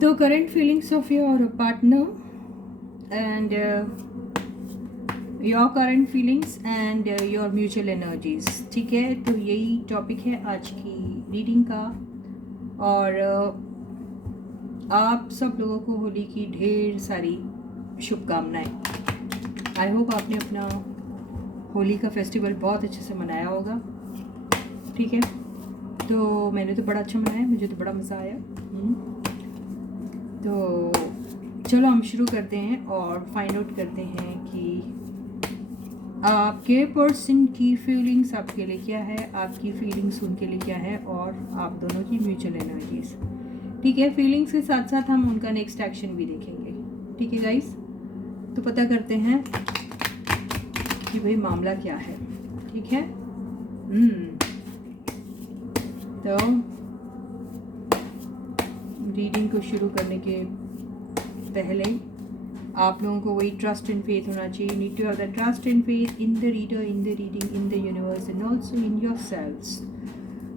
तो current feelings of your partner and your current feelings and your mutual energies, ठीक है। तो यही टॉपिक है आज की रीडिंग का। और आप सब लोगों को होली की ढेर सारी शुभकामनाएं। आई होप आपने अपना होली का फेस्टिवल बहुत अच्छे से मनाया होगा, ठीक है। तो मैंने तो बड़ा अच्छा मनाया, मुझे तो बड़ा मज़ा आया। तो चलो हम शुरू करते हैं और फाइंड आउट करते हैं कि आपके पर्सन की फीलिंग्स आपके लिए क्या है, आपकी फीलिंग्स उनके लिए क्या है, और आप दोनों की म्यूचुअल एनर्जीज, ठीक है। फीलिंग्स के साथ साथ हम उनका नेक्स्ट एक्शन भी देखेंगे, ठीक है गाइस। तो पता करते हैं कि भाई मामला क्या है, ठीक है। तो रीडिंग को शुरू करने के पहले आप लोगों को वही ट्रस्ट एंड फेथ होना चाहिए। You need to have the trust and faith in the reader, in the reading, in the universe and also in yourselves.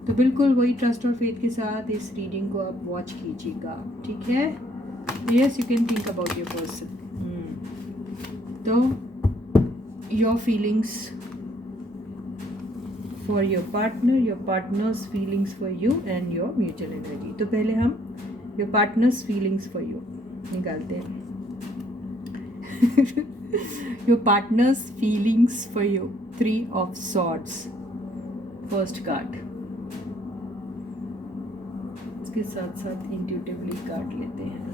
तो बिल्कुल वही ट्रस्ट और फेथ के साथ इस रीडिंग को आप वॉच कीजिएगा, ठीक है। Yes, you can think about your person. तो your feelings for your partner, your partner's feelings for you and your mutual energy. तो पहले हम your partner's feelings for you निकालते हैं। Your partner's feelings for you, 3 of Swords, first card. इसके साथ साथ intuitively card लेते हैं।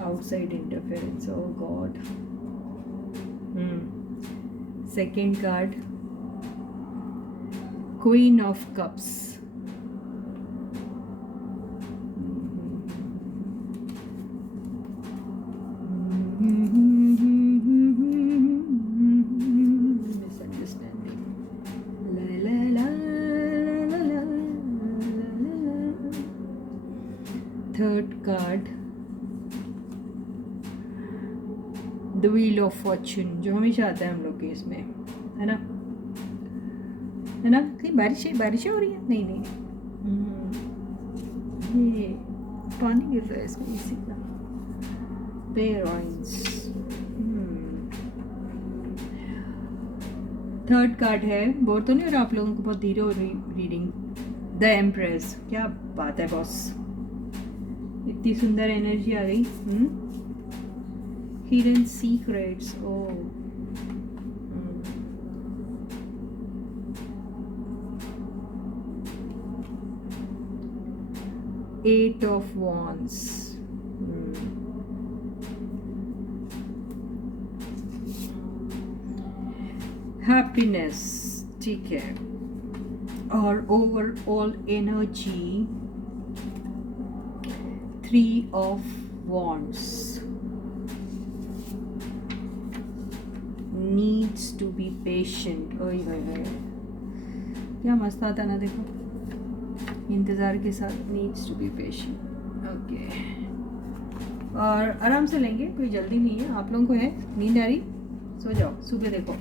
Outside interference, oh God. Second card, queen of cups. Third card, the wheel of fortune, जो हमेशा आता है हम लोग के इसमें, है ना, है ना। कहीं बारिश हो रही है? नहीं, ये पानी गिर रहा है इसमें, इसी का। पेरॉइंस। थर्ड कार्ड है, बोर तो नहीं हो रहा आप लोगों को? बहुत धीरे हो रही रीडिंग। द एम्प्रेस, क्या बात है बॉस, इतनी सुंदर एनर्जी आ गई। Hidden secrets, oh eight of wands, happiness, ठीक है। और overall energy, 3 of Wands, needs to be patient। ओए होए होए, क्या मस्त आता ना, देखो, इंतज़ार के साथ, needs to be patient। Okay, और आराम से लेंगे, कोई जल्दी नहीं है। आप लोगों को है नींद आ रही, सो जाओ, सुबह देखो,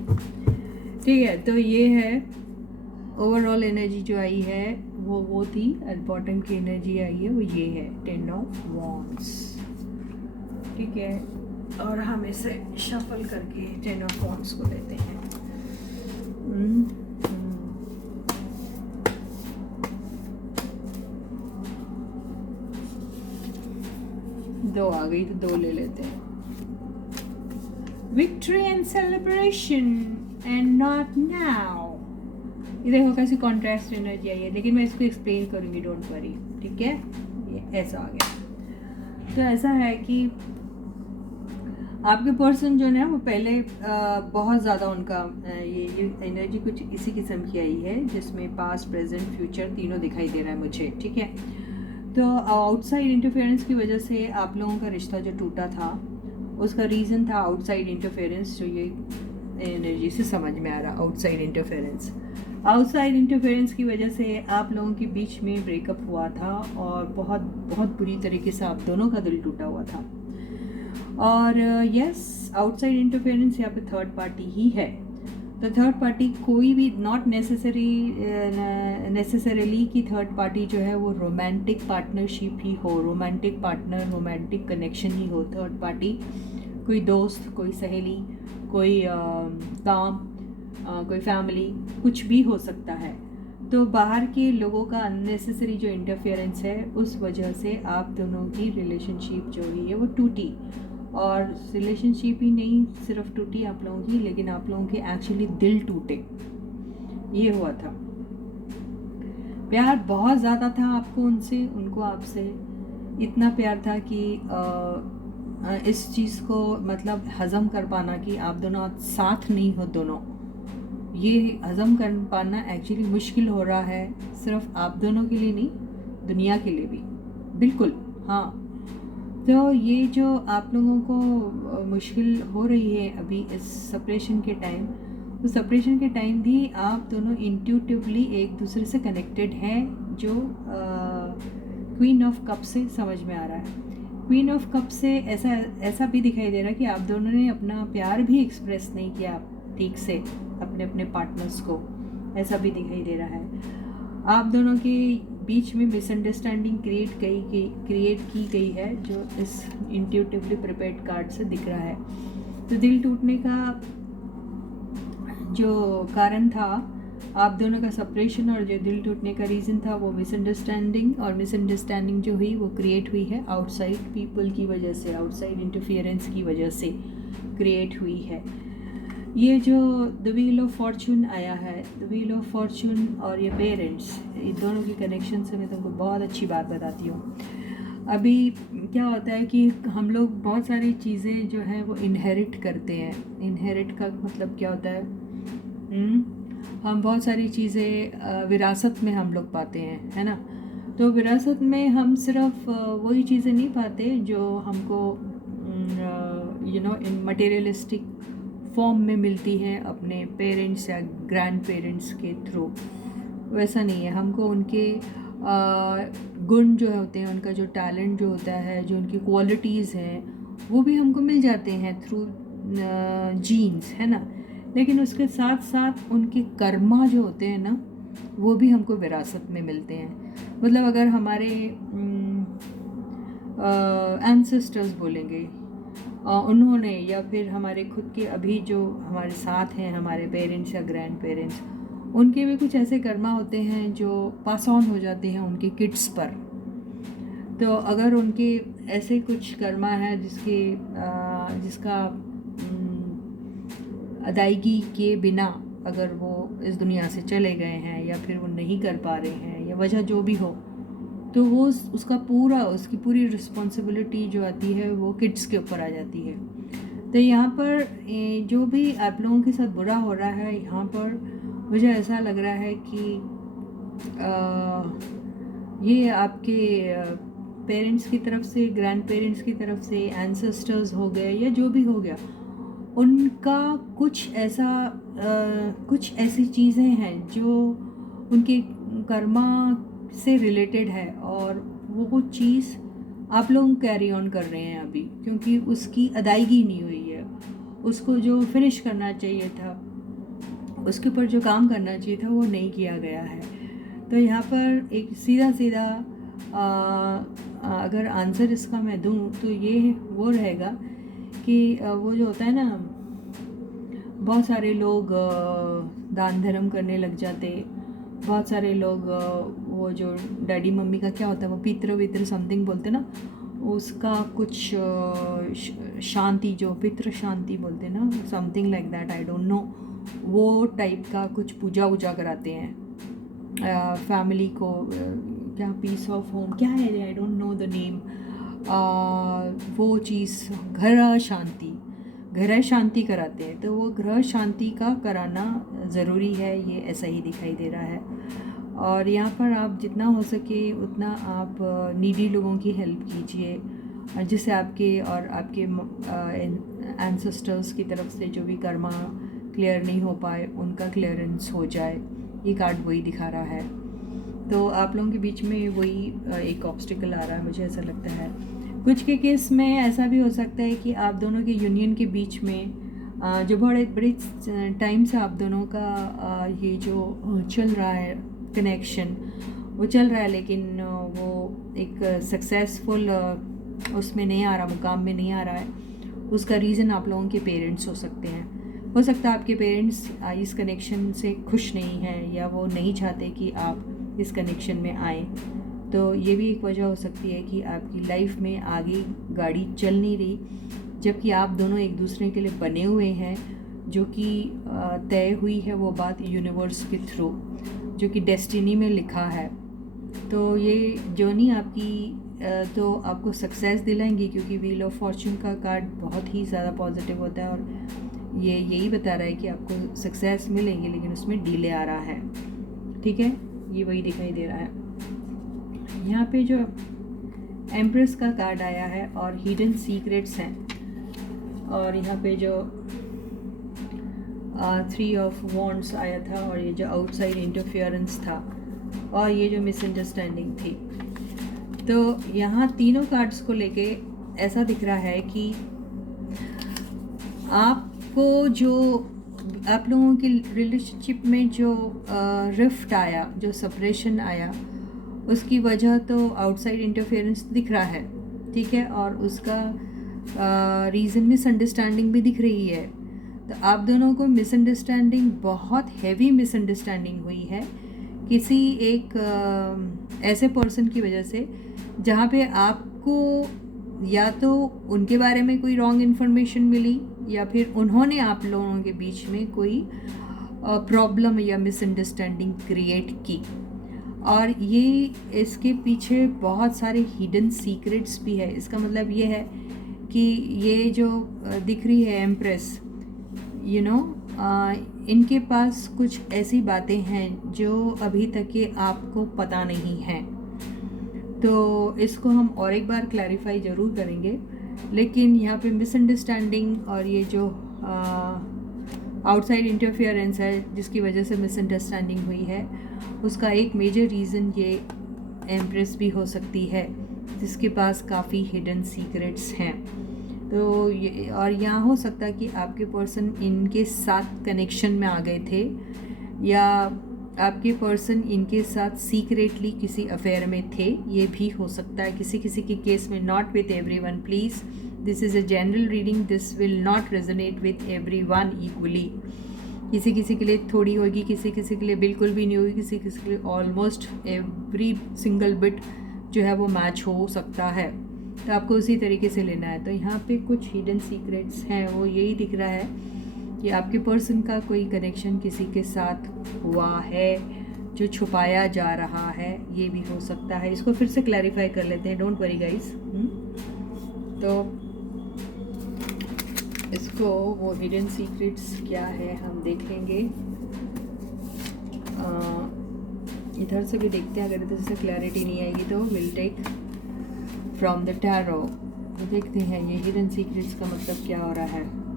ठीक है। तो ये है ओवरऑल एनर्जी जो आई है, वो थी। एट बॉटम की एनर्जी आई है, वो ये है 10 of Wands, ठीक है। और हम इसे शफल करके 10 of Wands को लेते हैं। दो आ गई तो 2 ले लेते हैं। Victory and celebration and not now. ये देखो कैसी कॉन्ट्रास्ट एनर्जी आई है, लेकिन मैं इसको एक्सप्लेन करूँगी, डोंट वरी, ठीक है। ये ऐसा आ गया। तो ऐसा है कि आपके पर्सन जो है वो पहले बहुत ज़्यादा उनका ये एनर्जी कुछ इसी किस्म की आई है, जिसमें पास्ट, प्रेजेंट, फ्यूचर तीनों दिखाई दे रहा है मुझे, ठीक है। तो आउटसाइड इंटरफेरेंस की वजह से आप लोगों का रिश्ता जो टूटा था, उसका रीज़न था आउटसाइड इंटरफेरेंस, जो ये एनर्जी से समझ में आ रहा। आउटसाइड इंटरफेरेंस की वजह से आप लोगों के बीच में ब्रेकअप हुआ था, और बहुत बहुत बुरी तरीके से आप दोनों का दिल टूटा हुआ था। और यस, आउटसाइड इंटरफेरेंस यहाँ पे थर्ड पार्टी ही है। तो थर्ड पार्टी कोई भी नॉट नेसेसरीली कि थर्ड पार्टी जो है वो रोमांटिक पार्टनरशिप ही हो, रोमांटिक पार्टनर, रोमांटिक कनेक्शन ही हो। थर्ड पार्टी कोई दोस्त, कोई सहेली, कोई काम, कोई फैमिली, कुछ भी हो सकता है। तो बाहर के लोगों का अननेसेसरी जो इंटरफेरेंस है उस वजह से आप दोनों की रिलेशनशिप जो ही है वो टूटी। और रिलेशनशिप ही नहीं सिर्फ टूटी आप लोगों की, लेकिन आप लोगों के एक्चुअली दिल टूटे, ये हुआ था। प्यार बहुत ज़्यादा था आपको उनसे, उनको आपसे इतना प्यार था कि इस चीज़ को मतलब हज़म कर पाना कि आप दोनों साथ नहीं हो दोनों, ये हज़म कर पाना एक्चुअली मुश्किल हो रहा है, सिर्फ आप दोनों के लिए नहीं, दुनिया के लिए भी। बिल्कुल हाँ। तो ये जो आप लोगों को मुश्किल हो रही है अभी इस सेपरेशन के टाइम, तो सेपरेशन के टाइम भी आप दोनों इंट्यूटिवली एक दूसरे से कनेक्टेड हैं, जो क्वीन ऑफ कप से समझ में आ रहा है। क्वीन ऑफ कप से ऐसा भी दिखाई दे रहा है कि आप दोनों ने अपना प्यार भी एक्सप्रेस नहीं किया ठीक से अपने अपने पार्टनर्स को, ऐसा भी दिखाई दे रहा है। आप दोनों के बीच में मिसअंडरस्टैंडिंग क्रिएट की गई है, जो इस इंट्यूटिवली प्रिपेयर्ड कार्ड से दिख रहा है। तो दिल टूटने का जो कारण था आप दोनों का सेपरेशन, और जो दिल टूटने का रीज़न था वो मिसअंडरस्टैंडिंग, और मिसअंडरस्टैंडिंग जो हुई वो क्रिएट हुई है आउटसाइड पीपल की वजह से, आउटसाइड इंटरफियरेंस की वजह से क्रिएट हुई है। ये जो द व्हील ऑफ फॉर्चून आया है, द व्हील ऑफ फॉर्चून और ये पेरेंट्स, ये दोनों की कनेक्शन से मैं तुमको बहुत अच्छी बात बताती हूँ। अभी क्या होता है कि हम लोग बहुत सारी चीज़ें जो हैं वो इनहेरिट करते हैं। इनहेरिट का मतलब क्या होता है? हम बहुत सारी चीज़ें विरासत में हम लोग पाते हैं, है ना। तो विरासत में हम सिर्फ वही चीज़ें नहीं पाते जो हमको इन मटेरियलिस्टिक फॉर्म में मिलती है अपने पेरेंट्स या ग्रैंड पेरेंट्स के थ्रू। वैसा नहीं है, हमको उनके गुण जो होते हैं, उनका जो टैलेंट जो होता है, जो उनकी क्वालिटीज़ हैं, वो भी हमको मिल जाते हैं थ्रू जीन्स, है ना। लेकिन उसके साथ साथ उनके कर्मा जो होते हैं ना, वो भी हमको विरासत में मिलते हैं। मतलब अगर हमारे एंसेस्टर्स बोलेंगे, उन्होंने, या फिर हमारे खुद के अभी जो हमारे साथ हैं हमारे पेरेंट्स या ग्रैंड पेरेंट्स, उनके भी कुछ ऐसे कर्मा होते हैं जो पास ऑन हो जाते हैं उनके किड्स पर। तो अगर उनके ऐसे कुछ कर्मा है जिसका अदायगी के बिना अगर वो इस दुनिया से चले गए हैं, या फिर वो नहीं कर पा रहे हैं, या वजह जो भी हो, तो वो उसकी पूरी रिस्पॉन्सिबिलिटी जो आती है वो किड्स के ऊपर आ जाती है। तो यहाँ पर जो भी आप लोगों के साथ बुरा हो रहा है, यहाँ पर मुझे ऐसा लग रहा है कि ये आपके पेरेंट्स की तरफ से, ग्रैंड पेरेंट्स की तरफ से, एंसेस्टर्स हो गए या जो भी हो गया, उनका कुछ ऐसी चीज़ें हैं जो उनके कर्मा से रिलेटेड है, और वो चीज़ आप लोग कैरी ऑन कर रहे हैं अभी, क्योंकि उसकी अदायगी नहीं हुई है। उसको जो फिनिश करना चाहिए था, उसके ऊपर जो काम करना चाहिए था, वो नहीं किया गया है। तो यहाँ पर एक सीधा अगर आंसर इसका मैं दूँ तो ये वो रहेगा कि वो जो होता है ना, बहुत सारे लोग दान धर्म करने लग जाते, बहुत सारे लोग वो जो डैडी मम्मी का क्या होता है, वो पितृ वित्र समथिंग बोलते ना, उसका कुछ शांति, जो पितृ शांति बोलते ना, something like that, I don't know, वो टाइप का कुछ पूजा वूजा कराते हैं फैमिली को, क्या पीस ऑफ होम क्या है, I don't know the name, वो चीज़ ग्रह शांति कराते हैं। तो वो ग्रह शांति का कराना ज़रूरी है, ये ऐसा ही दिखाई दे रहा है। और यहाँ पर आप जितना हो सके उतना आप नीडी लोगों की हेल्प कीजिए, जिससे आपके और आपके एंसेस्टर्स की तरफ से जो भी कर्मा क्लियर नहीं हो पाए, उनका क्लियरेंस हो जाए। ये कार्ड वही दिखा रहा है। तो आप लोगों के बीच में वही एक ऑब्स्टिकल आ रहा है, मुझे ऐसा लगता है। कुछ के केस में ऐसा भी हो सकता है कि आप दोनों के यूनियन के बीच में जो बड़े बड़े टाइम से आप दोनों का ये जो चल रहा है कनेक्शन, वो चल रहा है, लेकिन वो एक सक्सेसफुल उसमें नहीं आ रहा, मुकाम में नहीं आ रहा है। उसका रीज़न आप लोगों के पेरेंट्स हो सकते हैं। हो सकता है आपके पेरेंट्स इस कनेक्शन से खुश नहीं हैं, या वो नहीं चाहते कि आप इस कनेक्शन में आएँ। तो ये भी एक वजह हो सकती है कि आपकी लाइफ में आगे गाड़ी चल नहीं रही, जबकि आप दोनों एक दूसरे के लिए बने हुए हैं, जो कि तय हुई है वो बात यूनिवर्स के थ्रू, जो कि डेस्टिनी में लिखा है। तो ये जर्नी आपकी तो आपको सक्सेस दिलाएंगी, क्योंकि व्हील ऑफ फॉर्चून का कार्ड बहुत ही ज़्यादा पॉजिटिव होता है, और ये यही बता रहा है कि आपको सक्सेस मिलेंगी, लेकिन उसमें डिले आ रहा है। ठीक है, ये वही दिखाई दे रहा है। यहाँ पे जो एम्प्रेस का कार्ड आया है और हिडन सीक्रेट्स हैं, और यहाँ पे जो 3 ऑफ वॉन्ड्स आया था, और ये जो आउटसाइड इंटरफेरेंस था, और ये जो मिसअंडरस्टैंडिंग थी। तो यहाँ तीनों कार्ड्स को लेके ऐसा दिख रहा है कि आपको जो आप लोगों की रिलेशनशिप में जो रिफ्ट आया, जो सेपरेशन आया, उसकी वजह तो आउटसाइड इंटरफेरेंस दिख रहा है, ठीक है, और उसका रीज़न मिसअंडरस्टैंडिंग भी दिख रही है। तो आप दोनों को मिसअंडरस्टैंडिंग, बहुत हैवी मिसअंडरस्टैंडिंग हुई है किसी एक ऐसे पर्सन की वजह से, जहाँ पे आपको या तो उनके बारे में कोई रॉन्ग इन्फॉर्मेशन मिली, या फिर उन्होंने आप लोगों के बीच में कोई प्रॉब्लम या मिसअंडरस्टैंडिंग क्रिएट की। और ये इसके पीछे बहुत सारे हिडन सीक्रेट्स भी है। इसका मतलब ये है कि ये जो दिख रही है एम्प्रेस, यू नो, इनके पास कुछ ऐसी बातें हैं जो अभी तक के आपको पता नहीं हैं। तो इसको हम और एक बार क्लैरिफाई ज़रूर करेंगे, लेकिन यहाँ पे मिसअंडरस्टैंडिंग और ये जो आउटसाइड इंटरफेरेंस है जिसकी वजह से मिसअंडरस्टैंडिंग हुई है, उसका एक मेजर रीज़न ये एम्प्रेस भी हो सकती है, जिसके पास काफ़ी हिडन सीक्रेट्स हैं। तो ये, और यहाँ हो सकता है कि आपके पर्सन इनके साथ कनेक्शन में आ गए थे, या आपके पर्सन इनके साथ सीक्रेटली किसी अफेयर में थे, ये भी हो सकता है किसी किसी के केस में। Not with everyone please, this is a general reading, this will not resonate with everyone equally. किसी किसी के लिए थोड़ी होगी, किसी किसी के लिए बिल्कुल भी नहीं होगी, किसी किसी के लिए ऑलमोस्ट एवरी सिंगल बिट जो है वो मैच हो सकता है। तो आपको उसी तरीके से लेना है। तो यहाँ पे कुछ हिडन सीक्रेट्स हैं, वो यही दिख रहा है कि आपके पर्सन का कोई कनेक्शन किसी के साथ हुआ है जो छुपाया जा रहा है, ये भी हो सकता है। इसको फिर से क्लैरिफाई कर लेते हैं, डोंट वरी गाइस। तो इसको वो हिडन सीक्रेट्स क्या है हम देख लेंगे। इधर से भी देखते हैं, अगर इधर से क्लैरिटी नहीं आएगी तो will take from the tarot. देखते हैं ये हिडन सीक्रेट्स का मतलब क्या हो रहा है।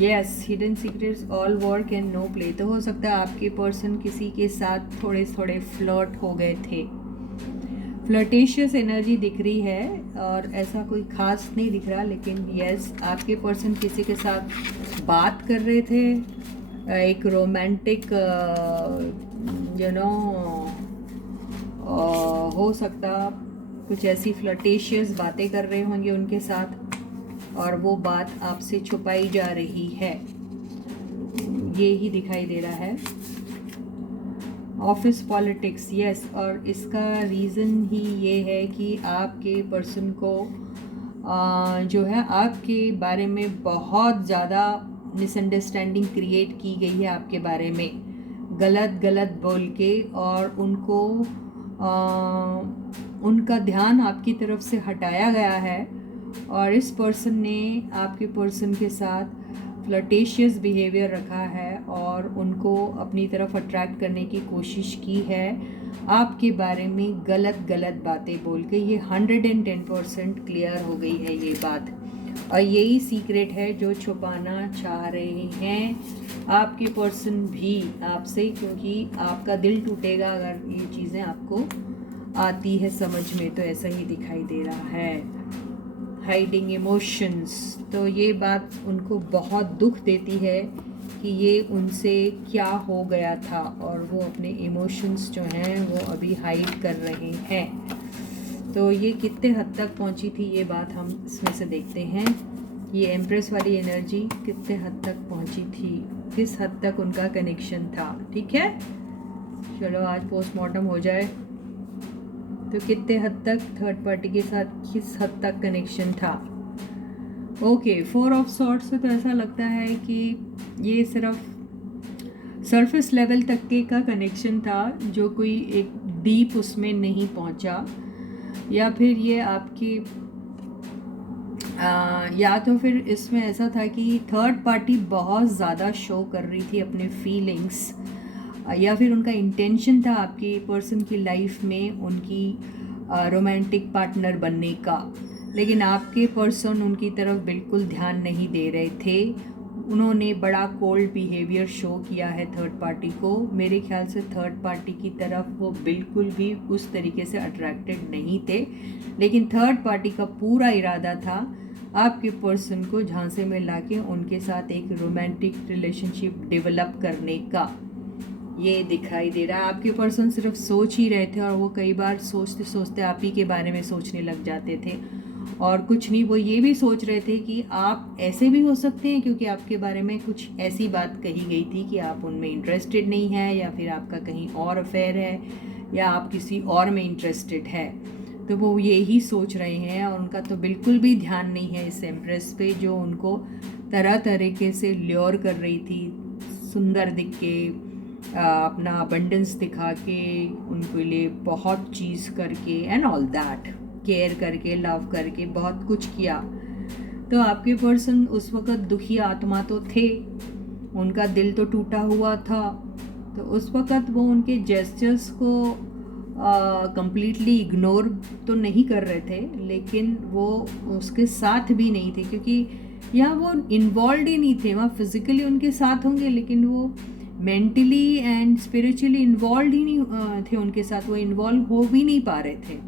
Yes, hidden secrets all work and no play. तो हो सकता है आपके पर्सन किसी के साथ थोड़े थोड़े फ्लर्ट हो गए थे, फ्लर्टेशियस एनर्जी दिख रही है, और ऐसा कोई खास नहीं दिख रहा, लेकिन यस आपके पर्सन किसी के साथ बात कर रहे थे, एक रोमांटिक यू नो हो सकता कुछ ऐसी फ्लर्टेशियस बातें कर रहे होंगे उनके साथ, और वो बात आपसे छुपाई जा रही है, ये ही दिखाई दे रहा है। ऑफिस पॉलिटिक्स, यस, और इसका रीज़न ही ये है कि आपके पर्सन को जो है आपके बारे में बहुत ज़्यादा मिसअंडरस्टैंडिंग क्रिएट की गई है आपके बारे में, गलत गलत बोल के, और उनको उनका ध्यान आपकी तरफ से हटाया गया है, और इस पर्सन ने आपके पर्सन के साथ फ्लर्टेशियस बिहेवियर रखा है, और उनको अपनी तरफ अट्रैक्ट करने की कोशिश की है आपके बारे में गलत गलत बातें बोल के। ये 110% क्लियर हो गई है ये बात, और यही सीक्रेट है जो छुपाना चाह रहे हैं आपके पर्सन भी आपसे, क्योंकि आपका दिल टूटेगा अगर ये चीज़ें आपको आती है समझ में। तो ऐसा ही दिखाई दे रहा है। Hiding emotions. तो ये बात उनको बहुत दुख देती है कि ये उनसे क्या हो गया था और वो अपने इमोशंस जो हैं वो अभी हाइड कर रहे हैं। तो ये कितने हद तक पहुंची थी ये बात हम इसमें से देखते हैं। ये एम्प्रेस वाली एनर्जी कितने हद तक पहुंची थी, किस हद तक उनका कनेक्शन था। ठीक है, चलो आज पोस्टमार्टम हो जाए। तो कितने हद तक थर्ड पार्टी के साथ किस हद तक कनेक्शन था। ओके, 4 ऑफ सॉर्ड्स से तो ऐसा लगता है कि ये सिर्फ सरफेस लेवल तक के का कनेक्शन था, जो कोई एक डीप उसमें नहीं पहुंचा। या फिर ये आपकी या तो फिर इसमें ऐसा था कि थर्ड पार्टी बहुत ज़्यादा शो कर रही थी अपने फीलिंग्स, या फिर उनका इंटेंशन था आपकी पर्सन की लाइफ में उनकी रोमांटिक पार्टनर बनने का, लेकिन आपके पर्सन उनकी तरफ बिल्कुल ध्यान नहीं दे रहे थे। उन्होंने बड़ा कोल्ड बिहेवियर शो किया है थर्ड पार्टी को। मेरे ख्याल से थर्ड पार्टी की तरफ वो बिल्कुल भी उस तरीके से अट्रैक्टेड नहीं थे, लेकिन थर्ड पार्टी का पूरा इरादा था आपके पर्सन को झांसे में लाके उनके साथ एक रोमांटिक रिलेशनशिप डेवलप करने का। ये दिखाई दे रहा है आपके पर्सन सिर्फ सोच ही रहे थे, और वो कई बार सोचते सोचते आप ही के बारे में सोचने लग जाते थे और कुछ नहीं, वो ये भी सोच रहे थे कि आप ऐसे भी हो सकते हैं, क्योंकि आपके बारे में कुछ ऐसी बात कही गई थी कि आप उनमें इंटरेस्टेड नहीं है, या फिर आपका कहीं और अफेयर है, या आप किसी और में इंटरेस्टेड है। तो वो यही सोच रहे हैं, और उनका तो बिल्कुल भी ध्यान नहीं है इस एम्प्रेस पे, जो उनको तरह तरीके से ल्योर कर रही थी, सुंदर दिख के, अपना अबंडेंस दिखा के, उनके लिए बहुत चीज़ करके एंड ऑल दैट, केयर करके, लव करके बहुत कुछ किया। तो आपके पर्सन उस वक़्त दुखी आत्मा तो थे, उनका दिल तो टूटा हुआ था। तो उस वक़्त वो उनके जेस्चर्स को कंप्लीटली इग्नोर तो नहीं कर रहे थे, लेकिन वो उसके साथ भी नहीं थे, क्योंकि यहाँ वो इन्वॉल्व ही नहीं थे। वहाँ फिज़िकली उनके साथ होंगे, लेकिन वो मेंटली एंड स्पिरिचुअली इन्वॉल्व ही नहीं थे उनके साथ, वो इन्वॉल्व हो भी नहीं पा रहे थे।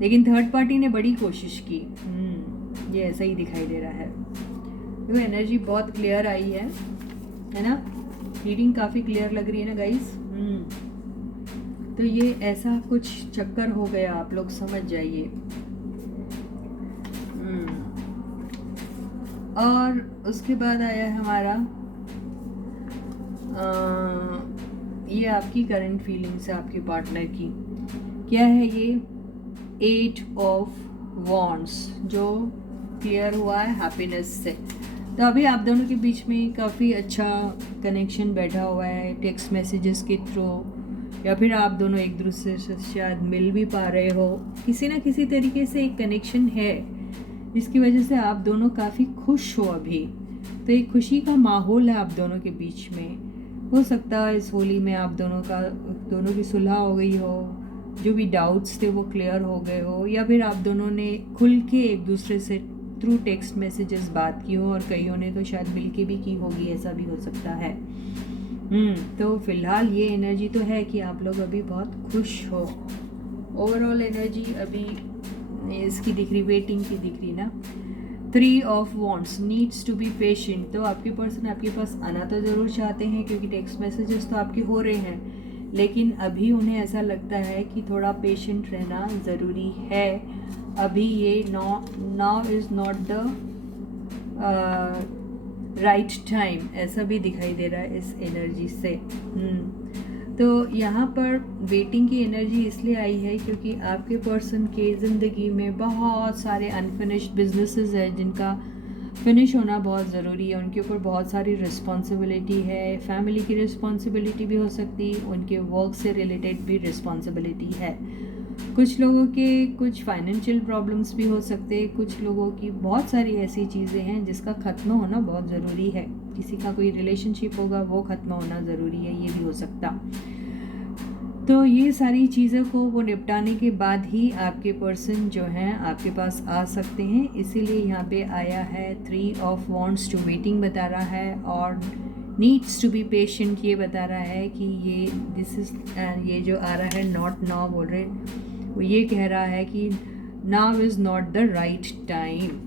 लेकिन थर्ड पार्टी ने बड़ी कोशिश की। ये ऐसा ही दिखाई दे रहा है। वो एनर्जी बहुत क्लियर आई है ना, रीडिंग काफ़ी क्लियर लग रही है ना गाइस। तो ये ऐसा कुछ चक्कर हो गया, आप लोग समझ जाइए। और उसके बाद आया है हमारा ये आपकी करंट फीलिंग्स है आपके पार्टनर की। क्या है ये? 8 ऑफ वॉन्ड्स, जो क्लियर हुआ है हैप्पीनेस से। तो अभी आप दोनों के बीच में काफ़ी अच्छा कनेक्शन बैठा हुआ है, टेक्स्ट मैसेजेस के थ्रू, या फिर आप दोनों एक दूसरे से शायद मिल भी पा रहे हो। किसी ना किसी तरीके से एक कनेक्शन है, जिसकी वजह से आप दोनों काफ़ी खुश हो अभी। तो एक खुशी का माहौल है आप दोनों के बीच में। हो सकता है इस होली में आप दोनों की सुलह हो गई हो, जो भी डाउट्स थे वो क्लियर हो गए हो, या फिर आप दोनों ने खुल के एक दूसरे से थ्रू टेक्स्ट मैसेजेस बात की हो, और कईयों ने तो शायद मिल के भी की होगी, ऐसा भी हो सकता है। तो फिलहाल ये एनर्जी तो है कि आप लोग अभी बहुत खुश हो। ओवरऑल एनर्जी अभी इसकी दिख रही, वेटिंग की दिख रही ना। 3 of wands, needs to be patient. तो आपके पर्सन आपके पास आना तो ज़रूर चाहते हैं, क्योंकि टेक्स्ट मैसेजेस तो आपके हो रहे हैं, लेकिन अभी उन्हें ऐसा लगता है कि थोड़ा पेशेंट रहना ज़रूरी है। अभी ये now is not the right time, ऐसा भी दिखाई दे रहा है इस एनर्जी से। तो यहाँ पर वेटिंग की एनर्जी इसलिए आई है क्योंकि आपके पर्सन के ज़िंदगी में बहुत सारे अनफिनिश्ड बिजनेसेस हैं, जिनका फिनिश होना बहुत ज़रूरी है। उनके ऊपर बहुत सारी रिस्पॉन्सिबिलिटी है, फैमिली की रिस्पॉन्सिबिलिटी भी हो सकती, उनके वर्क से रिलेटेड भी रिस्पॉन्सिबिलिटी है। कुछ लोगों के कुछ फाइनेंशियल प्रॉब्लम्स भी हो सकते, कुछ लोगों की बहुत सारी ऐसी चीज़ें हैं जिसका ख़त्म होना बहुत ज़रूरी है। किसी का कोई रिलेशनशिप होगा, वो ख़त्म होना ज़रूरी है, ये भी हो सकता। तो ये सारी चीज़ों को वो निपटाने के बाद ही आपके पर्सन जो हैं आपके पास आ सकते हैं। इसीलिए यहाँ पे आया है 3 ऑफ वॉन्ड्स, जो वेटिंग बता रहा है, और नीड्स टू बी पेशेंट ये बता रहा है कि ये जो आ रहा है नॉट नाउ बोल रहे, वो ये कह रहा है कि now is not the right time.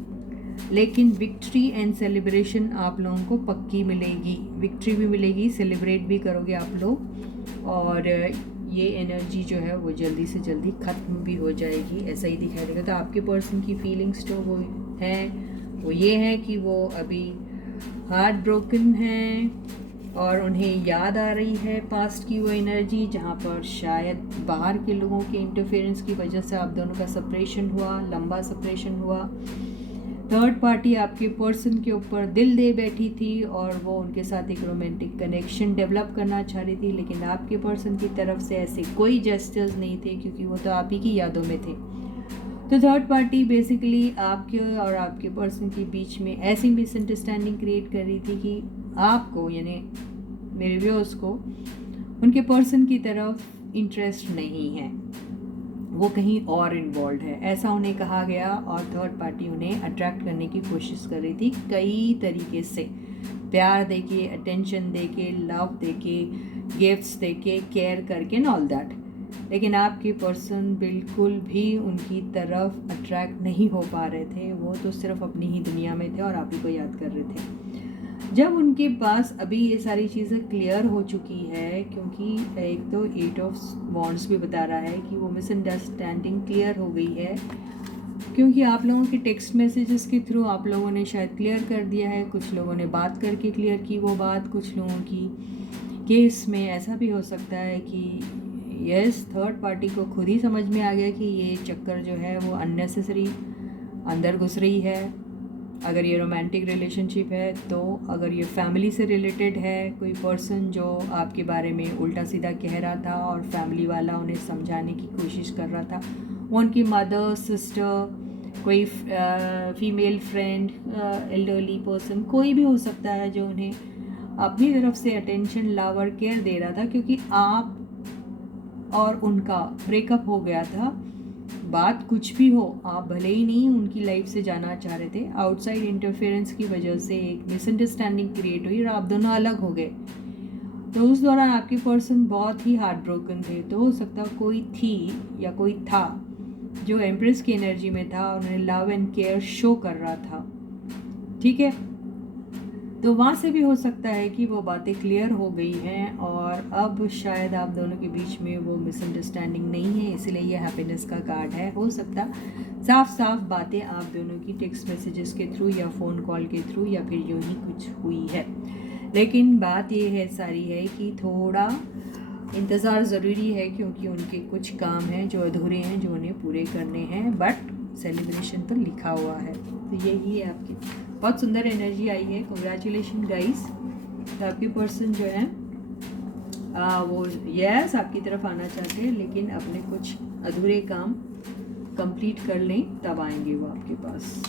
लेकिन विक्ट्री एंड सेलिब्रेशन आप लोगों को पक्की मिलेगी, विक्ट्री भी मिलेगी, सेलिब्रेट भी करोगे आप लोग, और ये एनर्जी जो है वो जल्दी से जल्दी ख़त्म भी हो जाएगी, ऐसा ही दिखाई देगा। तो आपके पर्सन की फीलिंग्स जो वो हैं वो ये है कि वो अभी हार्ट ब्रोकन हैं और उन्हें याद आ रही है पास्ट की वो एनर्जी, जहाँ पर शायद बाहर के लोगों के इंटरफेरेंस की वजह से आप दोनों का सेपरेशन हुआ, लंबा सेपरेशन हुआ। थर्ड पार्टी आपके पर्सन के ऊपर दिल दे बैठी थी और वो उनके साथ एक रोमांटिक कनेक्शन डेवलप करना चाह रही थी, लेकिन आपके पर्सन की तरफ से ऐसे कोई जेस्चर्स नहीं थे क्योंकि वो तो आप ही की यादों में थे। तो थर्ड पार्टी बेसिकली आपके और आपके पर्सन के बीच में ऐसी मिसअंडरस्टैंडिंग क्रिएट कर रही थी कि आपको, यानी मेरे व्यूअर्स को, उनके पर्सन की तरफ इंटरेस्ट नहीं है, वो कहीं और इन्वॉल्व है, ऐसा उन्हें कहा गया। और थर्ड पार्टी उन्हें अट्रैक्ट करने की कोशिश कर रही थी कई तरीके से, प्यार देके, अटेंशन देके, लव देके, गिफ्ट्स देके, केयर करके एंड ऑल दैट। लेकिन आपके पर्सन बिल्कुल भी उनकी तरफ अट्रैक्ट नहीं हो पा रहे थे, वो तो सिर्फ अपनी ही दुनिया में थे और आप ही को याद कर रहे थे। जब उनके पास अभी ये सारी चीज़ें क्लियर हो चुकी है, क्योंकि एक तो 8 ऑफ वॉन्ड्स भी बता रहा है कि वो मिसअंडरस्टैंडिंग क्लियर हो गई है, क्योंकि आप लोगों के टेक्स्ट मैसेजेस के थ्रू आप लोगों ने शायद क्लियर कर दिया है, कुछ लोगों ने बात करके क्लियर की वो बात, कुछ लोगों की केस में ऐसा भी हो सकता है कि यस, थर्ड पार्टी को खुद ही समझ में आ गया कि ये चक्कर जो है वो अननेसेसरी अंदर घुस रही है। अगर ये रोमांटिक रिलेशनशिप है तो, अगर ये फैमिली से रिलेटेड है, कोई पर्सन जो आपके बारे में उल्टा सीधा कह रहा था और फैमिली वाला उन्हें समझाने की कोशिश कर रहा था, वो उनकी मदर, सिस्टर, कोई फीमेल फ्रेंड, एल्डरली पर्सन, कोई भी हो सकता है जो उन्हें अपनी तरफ से अटेंशन, लव और केयर दे रहा था, क्योंकि आप और उनका ब्रेकअप हो गया था। बात कुछ भी हो, आप भले ही नहीं उनकी लाइफ से जाना चाह रहे थे, आउटसाइड इंटरफेरेंस की वजह से एक मिसअंडरस्टैंडिंग क्रिएट हुई और आप दोनों अलग हो गए। तो उस दौरान आपके पर्सन बहुत ही हार्ट ब्रोकन थे। तो हो सकता कोई थी या कोई था जो एम्प्रेस की एनर्जी में था और उन्हें लव एंड केयर शो कर रहा था, ठीक है। तो वहाँ से भी हो सकता है कि वो बातें क्लियर हो गई हैं और अब शायद आप दोनों के बीच में वो मिसअंडरस्टैंडिंग नहीं है, इसलिए ये हैप्पीनेस का कार्ड है। हो सकता साफ साफ बातें आप दोनों की टेक्स्ट मैसेजेस के थ्रू या फ़ोन कॉल के थ्रू या फिर यूँ ही कुछ हुई है। लेकिन बात ये है सारी है कि थोड़ा इंतज़ार ज़रूरी है, क्योंकि उनके कुछ काम हैं जो अधूरे हैं, जो उन्हें पूरे करने हैं, बट सेलिब्रेशन तो लिखा हुआ है। तो यही है आपकी बहुत सुंदर एनर्जी आई है। Congratulation guys. तो आपके पर्सन जो है वो यस आपकी तरफ आना चाहते हैं, लेकिन अपने कुछ अधूरे काम कंप्लीट कर लें तब आएंगे वो आपके पास,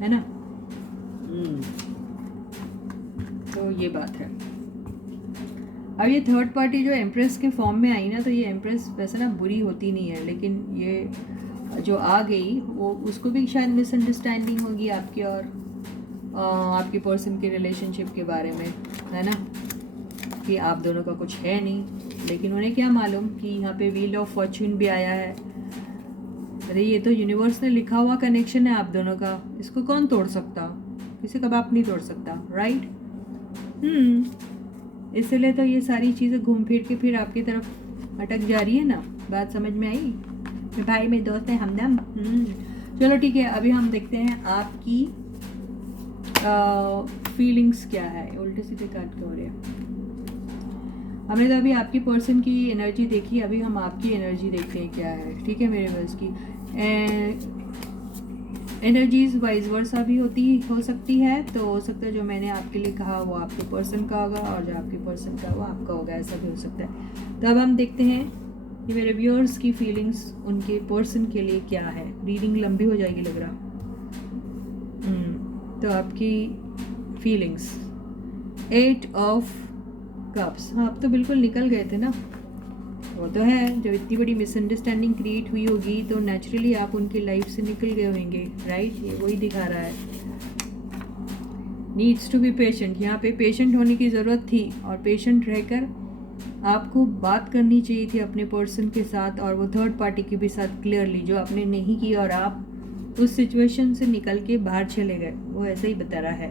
है ना। तो ये बात है। अब ये थर्ड पार्टी जो एम्प्रेस के फॉर्म में आई ना, तो ये एम्प्रेस वैसे ना बुरी होती नहीं है, लेकिन ये जो आ गई वो उसको भी शायद मिसअंडरस्टैंडिंग होगी आपकी और आपके पर्सन के रिलेशनशिप के बारे में, है ना, कि आप दोनों का कुछ है नहीं। लेकिन उन्हें क्या मालूम कि यहाँ पे व्हील ऑफ फॉर्च्यून भी आया है। अरे ये तो यूनिवर्स ने लिखा हुआ कनेक्शन है आप दोनों का, इसको कौन तोड़ सकता, किसी का बाप नहीं तोड़ सकता, राइट। इसलिए तो ये सारी चीज़ें घूम फिर के फिर आपकी तरफ अटक जा रही है ना। बात समझ में आई? मेरे भाई मेरे दोस्त हैं हमदम। चलो ठीक है, अभी हम देखते हैं आपकी फीलिंग्स क्या है। उल्टे सीधे काट के हो रहे हैं। हमने तो अभी आपकी पर्सन की एनर्जी देखी, अभी हम आपकी एनर्जी देखते हैं क्या है, ठीक है मेरे बस की। एनर्जीज वाइज वर्सा भी हो सकती है, तो हो सकता है जो मैंने आपके लिए कहा वो आपके पर्सन का होगा और जो आपके पर्सन का वो आपका होगा, ऐसा भी हो सकता है। तो अब हम देखते हैं कि मेरे व्यूअर्स की फीलिंग्स उनके पर्सन के लिए क्या है। रीडिंग लंबी हो जाएगी लग रहा। तो आपकी फीलिंग्स 8 ऑफ कप्स, हाँ आप तो बिल्कुल निकल गए थे ना। वो तो है, जब इतनी बड़ी मिसअंडरस्टैंडिंग क्रिएट हुई होगी तो नेचुरली आप उनकी लाइफ से निकल गए होंगे, राइट। ये वही दिखा रहा है। नीड्स टू बी पेशेंट, यहाँ पे पेशेंट होने की ज़रूरत थी और पेशेंट रहकर आपको बात करनी चाहिए थी अपने पर्सन के साथ और वो थर्ड पार्टी के भी साथ क्लियरली, जो आपने नहीं की और आप उस सिचुएशन से निकल के बाहर चले गए, वो ऐसा ही बता रहा है।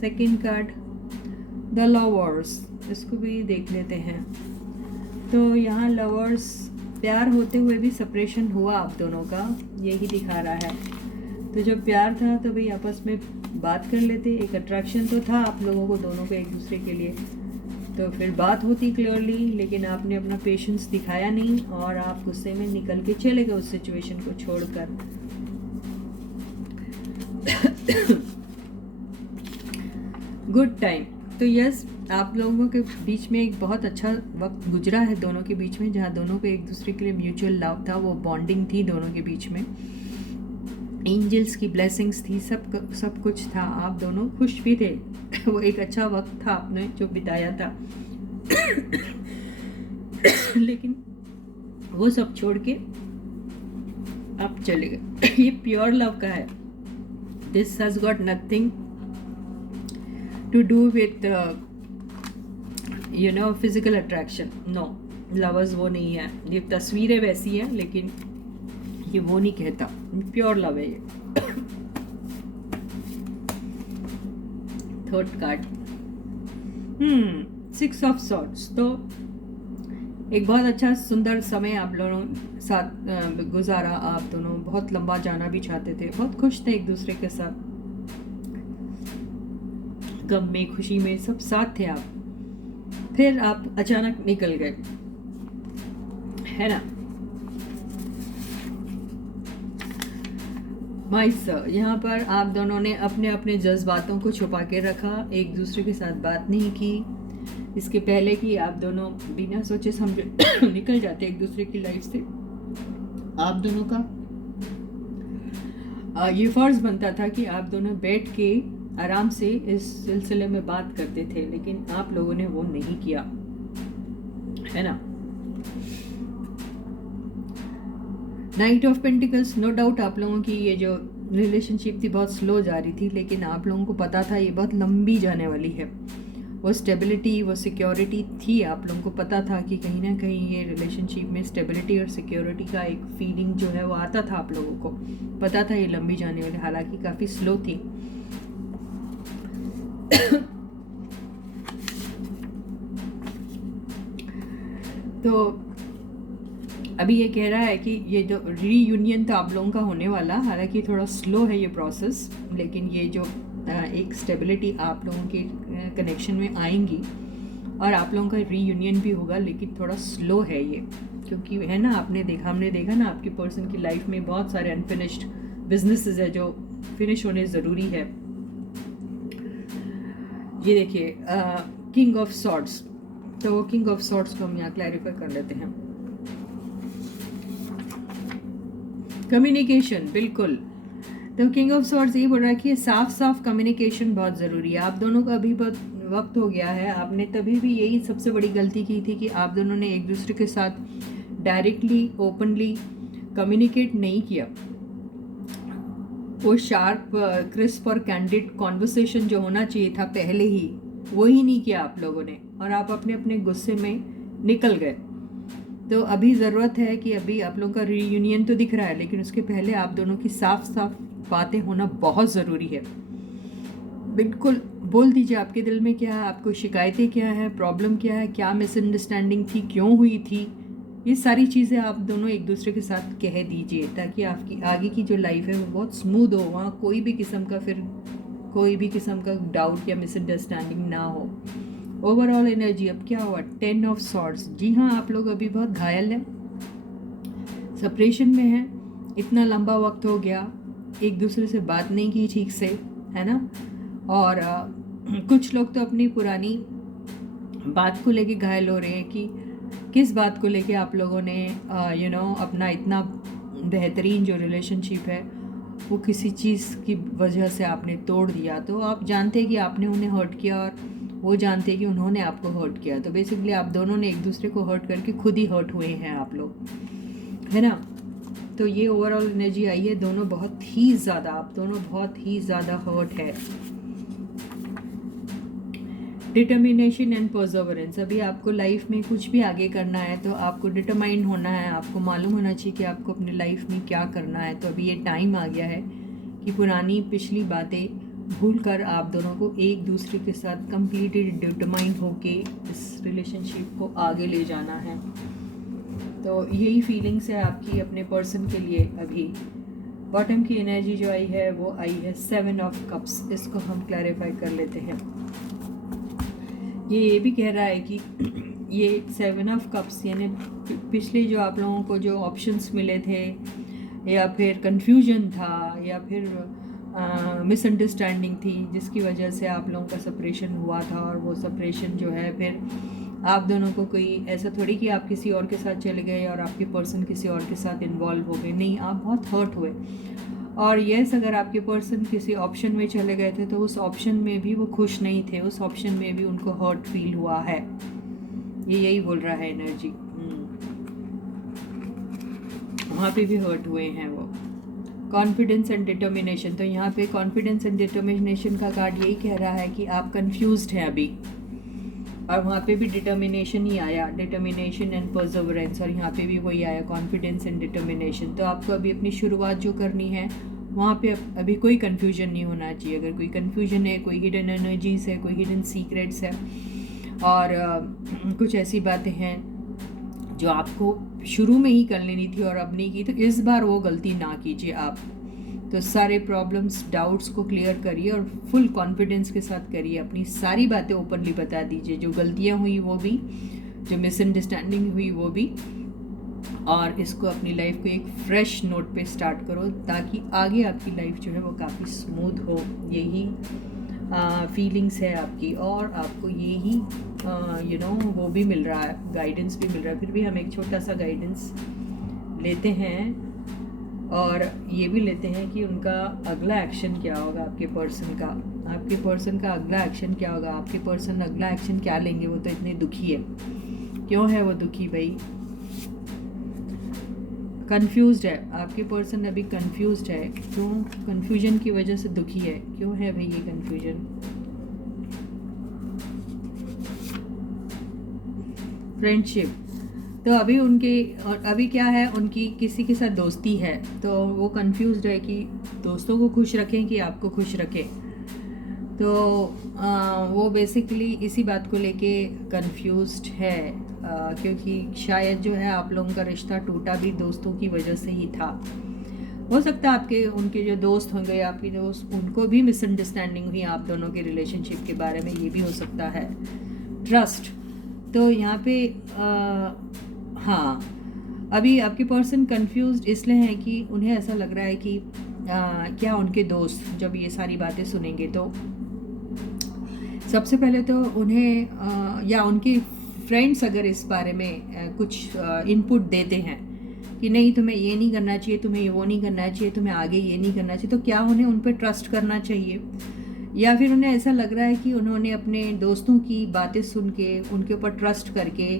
सेकंड कार्ड द लवर्स, इसको भी देख लेते हैं। तो यहाँ लवर्स, प्यार होते हुए भी सेपरेशन हुआ आप दोनों का, यही दिखा रहा है। तो जब प्यार था तो भाई आपस में बात कर लेते, एक अट्रैक्शन तो था आप लोगों को दोनों को एक दूसरे के लिए, तो फिर बात होती क्लियरली, लेकिन आपने अपना पेशेंस दिखाया नहीं और आप गुस्से में निकल के चले गए उस सिचुएशन को छोड़कर। गुड टाइम, तो यस आप लोगों के बीच में एक बहुत अच्छा वक्त गुजरा है दोनों के बीच में, जहाँ दोनों को एक दूसरे के लिए म्यूचुअल लव था, वो बॉन्डिंग थी दोनों के बीच में, एंजल्स की ब्लेसिंग्स थी, सब कुछ था, आप दोनों खुश भी थे। वो एक अच्छा वक्त था आपने जो बिताया था। लेकिन वो सब छोड़ के आप चले गए। ये प्योर लव का है। This has got nothing to do with physical attraction, no, lovers वो नहीं है। ये तस्वीरें वैसी हैं लेकिन ये वो नहीं कहता, प्योर लव है ये। थर्ड कार्ड 6 ऑफ सॉर्ड्स, तो एक बहुत अच्छा सुंदर समय आप लोगों साथ गुजारा, आप दोनों बहुत लंबा जाना भी चाहते थे, बहुत खुश थे एक दूसरे के साथ, गम में खुशी में सब साथ थे आप, फिर आप अचानक निकल गए, है ना। भाई सर, यहाँ पर आप दोनों ने अपने अपने जज्बातों को छुपा के रखा, एक दूसरे के साथ बात नहीं की। इसके पहले कि आप दोनों बिना सोचे समझे निकल जाते एक दूसरे की लाइफ से, आप दोनों का ये फर्ज बनता था कि आप दोनों बैठ के आराम से इस सिलसिले में बात करते थे, लेकिन आप लोगों ने वो नहीं किया, है ना। Knight of pentacles, no doubt आप लोगों की ये जो रिलेशनशिप थी बहुत स्लो जा रही थी, लेकिन आप लोगों को पता था ये बहुत लंबी जाने वाली है। वो स्टेबिलिटी, वो सिक्योरिटी थी, आप लोगों को पता था कि कहीं ना कहीं ये रिलेशनशिप में स्टेबिलिटी और सिक्योरिटी का एक फीलिंग जो है वो आता था, आप लोगों को पता था ये लंबी जाने वाली, हालांकि काफ़ी स्लो थी। तो अभी ये कह रहा है कि ये जो रीयूनियन था आप लोगों का होने वाला, हालांकि थोड़ा स्लो है ये प्रोसेस, लेकिन ये जो एक स्टेबिलिटी आप लोगों के कनेक्शन में आएंगी और आप लोगों का रीयूनियन भी होगा, लेकिन थोड़ा स्लो है ये, क्योंकि है ना, हमने देखा ना आपकी पर्सन की लाइफ में बहुत सारे अनफिनिश्ड बिजनेसेस है जो फिनिश होने ज़रूरी है। ये देखिए किंग ऑफ सॉर्ड्स, तो किंग ऑफ सॉर्ड्स को हम यहाँ क्लैरिफाई कर लेते हैं। कम्युनिकेशन, बिल्कुल, तो किंग ऑफ सॉर्ड्स ये बोल रहा है कि साफ साफ कम्युनिकेशन बहुत ज़रूरी है। आप दोनों का अभी बहुत वक्त हो गया है, आपने तभी भी यही सबसे बड़ी गलती की थी कि आप दोनों ने एक दूसरे के साथ डायरेक्टली ओपनली कम्युनिकेट नहीं किया। वो शार्प क्रिस्प और कैंडिड कॉन्वर्सेशन जो होना चाहिए था पहले ही, वो ही नहीं किया आप लोगों ने, और आप अपने अपने गुस्से में निकल गए। तो अभी ज़रूरत है कि अभी आप लोगों का रीयूनियन तो दिख रहा है, लेकिन उसके पहले आप दोनों की साफ साफ बातें होना बहुत ज़रूरी है। बिल्कुल बोल दीजिए आपके दिल में क्या है, आपको शिकायतें क्या है, प्रॉब्लम क्या है, क्या मिसअंडरस्टैंडिंग थी, क्यों हुई थी, ये सारी चीज़ें आप दोनों एक दूसरे के साथ कह दीजिए, ताकि आपकी आगे की जो लाइफ है वो बहुत स्मूथ हो, वहाँ कोई भी किस्म का डाउट या मिसअंडरस्टैंडिंग ना हो। ओवरऑल एनर्जी अब क्या हुआ, 10 ऑफ सॉर्ड्स। जी हाँ, आप लोग अभी बहुत घायल हैं, सेपरेशन में हैं, इतना लंबा वक्त हो गया, एक दूसरे से बात नहीं की ठीक से, है ना। और कुछ लोग तो अपनी पुरानी बात को लेके घायल हो रहे हैं कि किस बात को लेके आप लोगों ने अपना इतना बेहतरीन जो रिलेशनशिप है वो किसी चीज़ की वजह से आपने तोड़ दिया। तो आप जानते हैं कि आपने उन्हें हर्ट किया और वो जानते हैं कि उन्होंने आपको हर्ट किया, तो बेसिकली आप दोनों ने एक दूसरे को हर्ट करके खुद ही हर्ट हुए हैं आप लोग, है ना। तो ये ओवरऑल एनर्जी आई है, आप दोनों बहुत ही ज़्यादा हर्ट है। Determination and perseverance. अभी आपको लाइफ में कुछ भी आगे करना है तो आपको डिटरमाइंड होना है, आपको मालूम होना चाहिए कि आपको अपनी लाइफ में क्या करना है। तो अभी ये टाइम आ गया है कि पुरानी पिछली बातें भूल कर आप दोनों को एक दूसरे के साथ कम्प्लीटली डिटरमाइंड होके इस रिलेशनशिप को आगे ले जाना है। तो यही फीलिंग्स है आपकी अपने पर्सन के लिए। अभी बॉटम की एनर्जी जो आई है वो आई है 7 ऑफ कप्स। इसको हम क्लैरिफाई कर लेते हैं। ये भी कह रहा है कि ये 7 ऑफ कप्स यानी पिछले जो आप लोगों को जो ऑप्शंस मिले थे या फिर कंफ्यूजन था या फिर मिसअंडरस्टैंडिंग थी जिसकी वजह से आप लोगों का सेपरेशन हुआ था, और वो सेपरेशन जो है फिर आप दोनों को कोई ऐसा थोड़ी कि आप किसी और के साथ चले गए और आपके पर्सन किसी और के साथ इन्वॉल्व हो गए, नहीं, आप बहुत हर्ट हुए। और यस, अगर आपके पर्सन किसी ऑप्शन में चले गए थे तो उस ऑप्शन में भी वो खुश नहीं थे, उस ऑप्शन में भी उनको हर्ट फील हुआ है। ये यही बोल रहा है एनर्जी। वहाँ पे भी हर्ट हुए हैं वो। कॉन्फिडेंस एंड डिटर्मिनेशन, तो यहाँ पे कॉन्फिडेंस एंड डिटर्मिनेशन का कार्ड यही कह रहा है कि आप कंफ्यूज्ड हैं अभी, और वहाँ पे भी डिटर्मिनेशन ही आया, डिटर्मिनेशन एंड परजोवरेंस, और यहाँ पे भी वही आया कॉन्फिडेंस एंड डिटर्मिनेशन। तो आपको अभी अपनी शुरुआत जो करनी है वहाँ पे अभी कोई कन्फ्यूजन नहीं होना चाहिए। अगर कोई कन्फ्यूजन है, कोई हिडन एनर्जीज है, कोई हिडन सीक्रेट्स है, और कुछ ऐसी बातें हैं जो आपको शुरू में ही कर लेनी थी और अब नहीं की, तो इस बार वो गलती ना कीजिए आप। तो सारे प्रॉब्लम्स, डाउट्स को क्लियर करिए और फुल कॉन्फिडेंस के साथ करिए, अपनी सारी बातें ओपनली बता दीजिए, जो गलतियाँ हुई वो भी, जो मिसअंडरस्टैंडिंग हुई वो भी, और इसको अपनी लाइफ को एक फ्रेश नोट पे स्टार्ट करो ताकि आगे आपकी लाइफ जो है वो काफ़ी स्मूथ हो। यही फीलिंग्स है आपकी, और आपको यही वो भी मिल रहा है, गाइडेंस भी मिल रहा है। फिर भी हम एक छोटा सा गाइडेंस लेते हैं और ये भी लेते हैं कि उनका अगला एक्शन क्या होगा, आपके पर्सन का अगला एक्शन क्या होगा। आपके पर्सन अगला एक्शन क्या लेंगे, वो तो इतने दुखी है। क्यों है वो दुखी भाई? कंफ्यूज्ड है आपके पर्सन, अभी कंफ्यूज्ड है। क्यों? कंफ्यूजन की वजह से दुखी है। क्यों है भाई ये कंफ्यूजन? फ्रेंडशिप, तो अभी अभी क्या है, उनकी किसी के साथ दोस्ती है, तो वो कंफ्यूज्ड है कि दोस्तों को खुश रखें कि आपको खुश रखें। तो वो बेसिकली इसी बात को लेके कंफ्यूज्ड है, क्योंकि शायद जो है आप लोगों का रिश्ता टूटा भी दोस्तों की वजह से ही था। हो सकता है उनके जो दोस्त होंगे, आपके दोस्त, उनको भी मिसअंडरस्टैंडिंग हुई आप दोनों के रिलेशनशिप के बारे में, ये भी हो सकता है। ट्रस्ट, तो यहाँ पे हाँ, अभी आपके पर्सन कंफ्यूज्ड इसलिए हैं कि उन्हें ऐसा लग रहा है कि क्या उनके दोस्त जब ये सारी बातें सुनेंगे तो सबसे पहले तो उन्हें या उनके फ्रेंड्स अगर इस बारे में कुछ इनपुट देते हैं कि नहीं, तुम्हें ये नहीं करना चाहिए, तुम्हें ये वो नहीं करना चाहिए, तुम्हें आगे ये नहीं करना चाहिए, तो क्या उन्हें उन पर ट्रस्ट करना चाहिए? या फिर उन्हें ऐसा लग रहा है कि उन्होंने अपने दोस्तों की बातें सुन के उनके ऊपर ट्रस्ट करके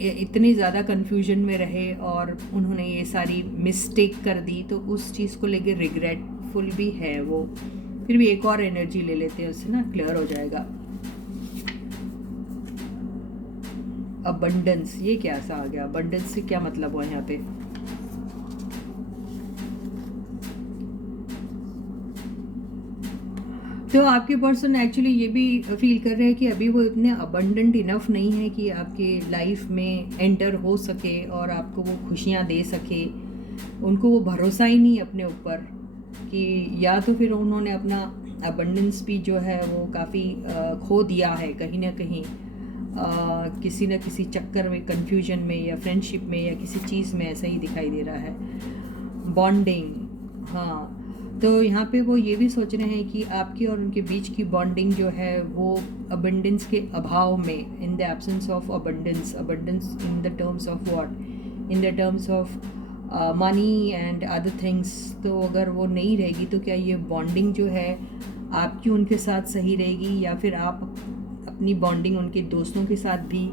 इतनी ज़्यादा कन्फ्यूजन में रहे और उन्होंने ये सारी मिस्टेक कर दी, तो उस चीज़ को लेके रिग्रेटफुल भी है वो। फिर भी एक और एनर्जी ले लेते हैं, उससे ना क्लियर हो जाएगा। अबंडेंस, ये क्या सा आ गया? अबंडेंस से क्या मतलब हुआ यहाँ पे? तो आपके पर्सन एक्चुअली ये भी फील कर रहे हैं कि अभी वो इतने अबंडेंट इनफ नहीं है कि आपके लाइफ में एंटर हो सके और आपको वो खुशियाँ दे सके। उनको वो भरोसा ही नहीं अपने ऊपर कि, या तो फिर उन्होंने अपना अबंडेंस भी जो है वो काफ़ी खो दिया है कहीं ना कहीं, किसी न किसी चक्कर में, कंफ्यूजन में या फ्रेंडशिप में या किसी चीज़ में, ऐसा ही दिखाई दे रहा है। बॉन्डिंग, हाँ, तो यहाँ पे वो ये भी सोच रहे हैं कि आपकी और उनके बीच की बॉन्डिंग जो है वो अबंडेंस के अभाव में, in the absence of abundance, abundance in the terms of what, in the terms of money and other things. तो अगर वो नहीं रहेगी तो क्या ये बॉन्डिंग जो है आपकी उनके साथ सही रहेगी, या फिर आप अपनी बॉन्डिंग उनके दोस्तों के साथ भी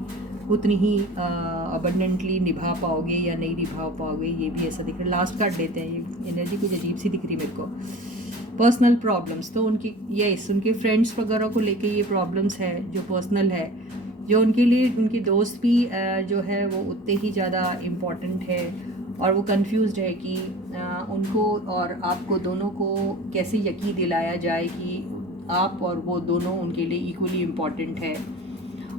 उतनी ही अबंडेंटली निभा पाओगे या नहीं निभा पाओगे? ये भी ऐसा दिख रहा है। लास्ट कार्ड लेते हैं, ये एनर्जी कुछ अजीब सी दिख रही मेरे को। पर्सनल प्रॉब्लम्स, तो उनके फ्रेंड्स वगैरह को लेके ये प्रॉब्लम्स है जो पर्सनल है, जो उनके लिए उनके दोस्त भी जो है वो उतने ही ज़्यादा इम्पॉर्टेंट है, और वो कंफ्यूज्ड है कि उनको और आपको दोनों को कैसे यकीन दिलाया जाए कि आप और वो दोनों उनके लिए इक्वली इम्पॉर्टेंट है,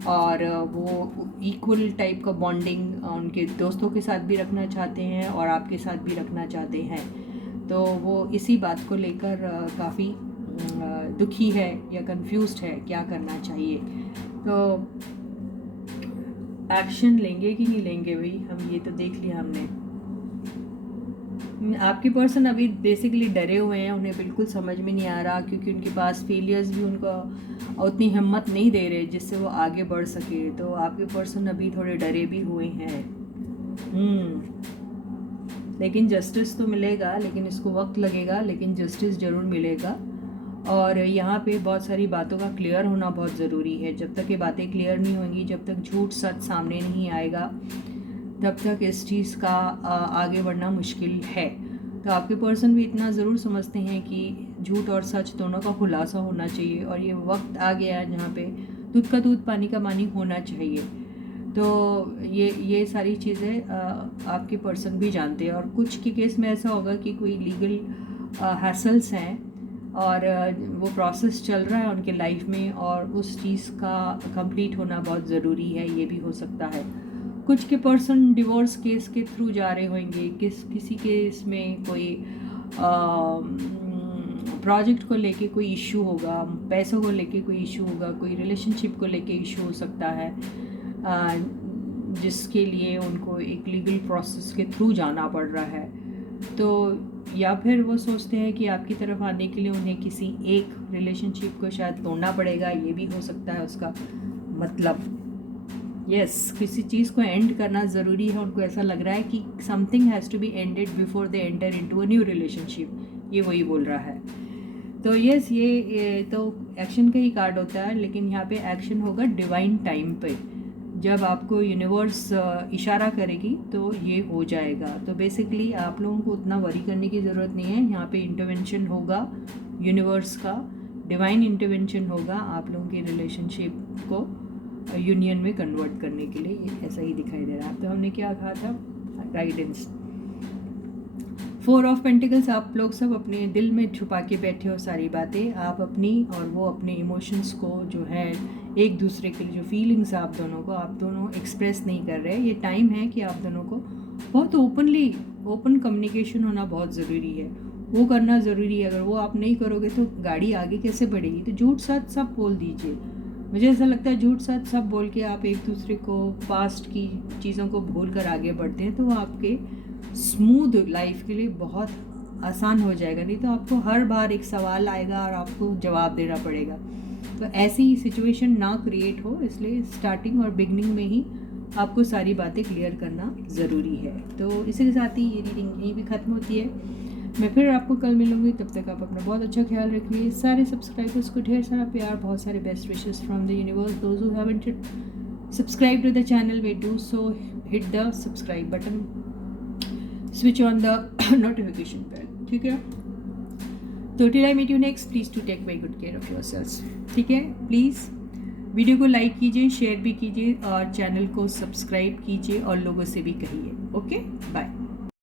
और वो इक्वल टाइप का बॉन्डिंग उनके दोस्तों के साथ भी रखना चाहते हैं और आपके साथ भी रखना चाहते हैं। तो वो इसी बात को लेकर काफ़ी दुखी है या कंफ्यूज्ड है, क्या करना चाहिए। तो एक्शन लेंगे कि नहीं लेंगे भाई, हम ये तो देख लिया हमने। आपके पर्सन अभी बेसिकली डरे हुए हैं, उन्हें बिल्कुल समझ में नहीं आ रहा, क्योंकि उनके पास फेलियर्स भी उनको उतनी हिम्मत नहीं दे रहे जिससे वो आगे बढ़ सके। तो आपके पर्सन अभी थोड़े डरे भी हुए हैं। लेकिन जस्टिस तो मिलेगा, लेकिन इसको वक्त लगेगा, लेकिन जस्टिस ज़रूर मिलेगा। और यहाँ पे बहुत सारी बातों का क्लियर होना बहुत ज़रूरी है। जब तक ये बातें क्लियर नहीं होंगी, जब तक झूठ सच सामने नहीं आएगा, तब तक इस चीज़ का आगे बढ़ना मुश्किल है। तो आपके पर्सन भी इतना ज़रूर समझते हैं कि झूठ और सच दोनों का खुलासा होना चाहिए, और ये वक्त आ गया है जहाँ पे दूध का दूध पानी का पानी होना चाहिए। तो ये सारी चीज़ें आपके पर्सन भी जानते हैं। और कुछ के केस में ऐसा होगा कि कोई लीगल हैसल्स हैं और वो प्रोसेस चल रहा है उनके लाइफ में, और उस चीज़ का कंप्लीट होना बहुत ज़रूरी है, ये भी हो सकता है। कुछ के पर्सन डिवोर्स केस के थ्रू जा रहे होंगे, किसी केस में कोई प्रोजेक्ट को लेके कोई इशू होगा, पैसों को लेके कोई इशू होगा, कोई रिलेशनशिप को लेके इशू हो सकता है, जिसके लिए उनको एक लीगल प्रोसेस के थ्रू जाना पड़ रहा है। तो या फिर वो सोचते हैं कि आपकी तरफ आने के लिए उन्हें किसी एक रिलेशनशिप को शायद तोड़ना पड़ेगा, ये भी हो सकता है उसका मतलब। यस, किसी चीज़ को एंड करना ज़रूरी है। उनको ऐसा लग रहा है कि something has to be ended before they enter into a new relationship, ये वही बोल रहा है। तो यस, ये तो एक्शन का ही कार्ड होता है, लेकिन यहाँ पे एक्शन होगा डिवाइन टाइम पे। जब आपको यूनिवर्स इशारा करेगी तो ये हो जाएगा। तो बेसिकली आप लोगों को उतना वरी करने की ज़रूरत नहीं है। यहाँ पे इंटरवेंशन होगा यूनिवर्स का, डिवाइन इंटरवेंशन होगा आप लोगों की रिलेशनशिप को यूनियन में कन्वर्ट करने के लिए। ये ऐसा ही दिखाई दे रहा है। तो हमने क्या कहा था, गाइडेंस। 4 ऑफ पेंटिकल्स, आप लोग सब अपने दिल में छुपा के बैठे हो सारी बातें, आप अपनी और वो अपने इमोशंस को जो है एक दूसरे के लिए जो फीलिंग्स आप दोनों एक्सप्रेस नहीं कर रहे। ये टाइम है कि आप दोनों को बहुत ओपन कम्युनिकेशन होना बहुत ज़रूरी है, वो करना ज़रूरी है। अगर वो आप नहीं करोगे तो गाड़ी आगे कैसे बढ़ेगी। तो झूठ सच सब बोल दीजिए। मुझे ऐसा लगता है झूठ सच सब बोल के आप एक दूसरे को पास्ट की चीज़ों को भूल कर आगे बढ़ते हैं, तो वो आपके स्मूथ लाइफ के लिए बहुत आसान हो जाएगा। नहीं तो आपको हर बार एक सवाल आएगा और आपको जवाब देना पड़ेगा। तो ऐसी सिचुएशन ना क्रिएट हो, इसलिए स्टार्टिंग और बिगनिंग में ही आपको सारी बातें क्लियर करना ज़रूरी है। तो इसी के साथ ही ये रीडिंग यहीं भी ख़त्म होती है। मैं फिर आपको कल मिलूँगी, तब तक आप अपना बहुत अच्छा ख्याल रखिए। सारे सब्सक्राइबर्स को ढेर सारा प्यार, बहुत सारे best wishes from the universe. Those who haven't subscribe to the channel, we do so, hit the subscribe button, switch on the notification bell, ठीक है। तो till I meet you next, please to take very good care of yourselves, ठीक है। Please video को like कीजिए, share भी कीजिए और चैनल को सब्सक्राइब कीजिए और लोगों से भी कहिए। Okay, bye.